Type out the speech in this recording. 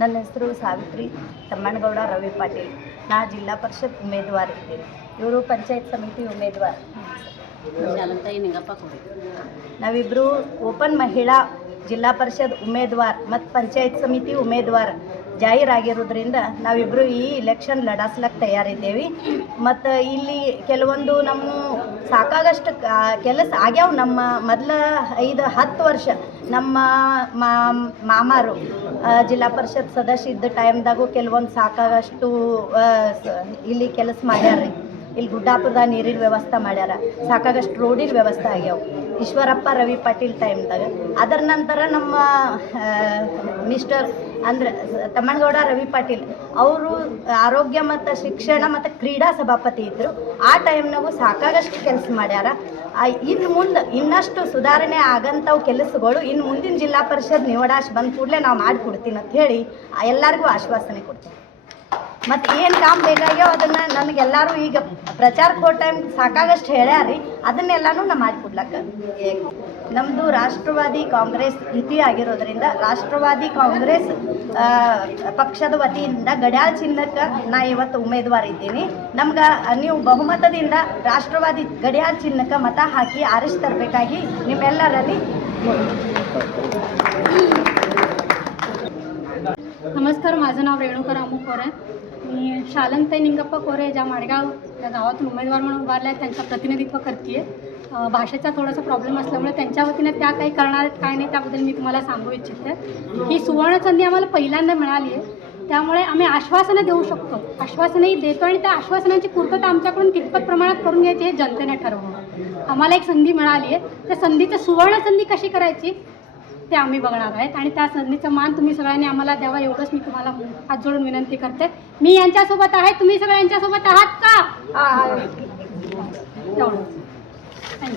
ನನ್ನ ಹೆಸರು ಸಾವಿತ್ರಿ ತಮ್ಮಣ್ಣಗೌಡ ರವಿ ಪಾಟೀಲ್. ನಾ ಜಿಲ್ಲಾ ಪರಿಷತ್ ಉಮೇದುವಾರ ಇದ್ದೀನಿ. ಇವರು ಪಂಚಾಯತ್ ಸಮಿತಿ ಉಮೇದುವಾರ. ನಾವಿಬ್ಬರು ಓಪನ್ ಮಹಿಳಾ ಜಿಲ್ಲಾ ಪರಿಷತ್ ಉಮೇದುವಾರ ಮತ್ತು ಪಂಚಾಯತ್ ಸಮಿತಿ ಉಮೇದುವಾರ ಜಾಹೀರಾಗಿರೋದ್ರಿಂದ ನಾವಿಬ್ಬರು ಈ ಇಲೆಕ್ಷನ್ ಲಡಾಸ್ಲಕ್ಕೆ ತಯಾರಿದ್ದೇವೆ. ಮತ್ತು ಇಲ್ಲಿ ಕೆಲವೊಂದು ನಮ್ಮ ಸಾಕಾಗಷ್ಟು ಕೆಲಸ ಆಗ್ಯಾವ. ನಮ್ಮ ಮೊದಲ 5-10 ವರ್ಷ ನಮ್ಮ ಮಾಮಾರು ಜಿಲ್ಲಾ ಪರಿಷತ್ ಸದಸ್ಯ ಇದ್ದ ಟೈಮ್ದಾಗೂ ಕೆಲವೊಂದು ಸಾಕಾಗಷ್ಟು ಇಲ್ಲಿ ಕೆಲಸ ಮಾಡ್ಯಾರ್ರಿ. ಇಲ್ಲಿ ಗುಡ್ಡಾಪುರದ ನೀರಿನ ವ್ಯವಸ್ಥೆ ಮಾಡ್ಯಾರ, ಸಾಕಾಗಷ್ಟು ರೋಡಿನ ವ್ಯವಸ್ಥೆ ಆಗ್ಯಾವ ಈಶ್ವರಪ್ಪ ರವಿ ಪಾಟೀಲ್ ಟೈಮ್ದಾಗ. ಅದರ ನಂತರ ನಮ್ಮ ಮಿಸ್ಟರ್ ಅಂದ್ರೆ ತಮ್ಮಣ್ಣಗೌಡ ರವಿ ಪಾಟೀಲ್ ಅವರು ಆರೋಗ್ಯ ಮತ್ತು ಶಿಕ್ಷಣ ಮತ್ತು ಕ್ರೀಡಾ ಸಭಾಪತಿ ಇದ್ದರು. ಆ ಟೈಮ್ನಾಗೂ ಸಾಕಾಗಷ್ಟು ಕೆಲಸ ಮಾಡ್ಯಾರ. ಇನ್ನು ಮುಂದೆ ಇನ್ನಷ್ಟು ಸುಧಾರಣೆ ಆಗಂಥವು ಕೆಲಸಗಳು ಇನ್ನು ಮುಂದಿನ ಜಿಲ್ಲಾ ಪರಿಷತ್ ನಿವಡಾಶ್ ಬಂದ ಕೂಡಲೇ ನಾವು ಮಾಡಿಕೊಡ್ತೀನಿ ಅಂತ ಹೇಳಿ ಎಲ್ಲರಿಗೂ ಆಶ್ವಾಸನೆ ಕೊಡ್ತೀನಿ. ಮತ್ತು ಏನು ಕಾಮ ಬೇಕಾಗ್ಯಾವ ಅದನ್ನು ನನಗೆಲ್ಲರೂ ಈಗ ಪ್ರಚಾರಕ್ಕೆ ಹೋದ ಟೈಮ್ ಸಾಕಾಗಷ್ಟು ಹೇಳ್ಯಾರಿ. ಅದನ್ನೆಲ್ಲನೂ ನಾ ಮಾಡಿಕೊಡ್ಲಕ್ಕ. ನಮ್ಮದು ರಾಷ್ಟ್ರವಾದಿ ಕಾಂಗ್ರೆಸ್ ಹಿತಿ ಆಗಿರೋದ್ರಿಂದ ರಾಷ್ಟ್ರವಾದಿ ಕಾಂಗ್ರೆಸ್ ಪಕ್ಷದ ವತಿಯಿಂದ ಗಡ್ಯಾಳ ಚಿನ್ನಕ್ಕೆ ನಾ ಇವತ್ತು ಉಮೇದುವಾರ ಇದ್ದೀನಿ. ನಮ್ಗೆ ನೀವು ಬಹುಮತದಿಂದ ರಾಷ್ಟ್ರವಾದಿ ಗಡ್ಯಾಳ ಚಿನ್ನಕ್ಕೆ ಮತ ಹಾಕಿ ಆರಿಸಿ ತರಬೇಕಾಗಿ ನಿಮ್ಮೆಲ್ಲರಲ್ಲಿ. नमस्कार, माझं नाव रेणुका रामू कोरे. मी शालंताई निंगप्पा कोरे ज्या माडगाव या गावातून उमेदवार म्हणून उभारल्या आहेत त्यांचं प्रतिनिधित्व करते आहे. भाषेचा थोडासा प्रॉब्लेम असल्यामुळे त्यांच्या वतीने त्या काही करणार आहेत काय नाही त्याबद्दल मी तुम्हाला सांगू इच्छिते. ही सुवर्णसंधी आम्हाला पहिल्यांदा मिळाली आहे, त्यामुळे आम्ही आश्वासनं देऊ शकतो. आश्वासनंही देतो आणि त्या आश्वासनांची पूर्तता आमच्याकडून कितपत प्रमाणात करून घ्यायची हे जनतेने ठरवणं. आम्हाला एक संधी मिळाली आहे, त्या संधीचं सुवर्णसंधी कशी करायची ते आम्ही बघणार आहेत आणि त्या संधीचा मान तुम्ही सगळ्यांनी आम्हाला द्यावा एवढंच मी तुम्हाला हात जोडून विनंती करते. मी यांच्यासोबत आहे, तुम्ही सगळ्या यांच्यासोबत आहात का? एवढंच.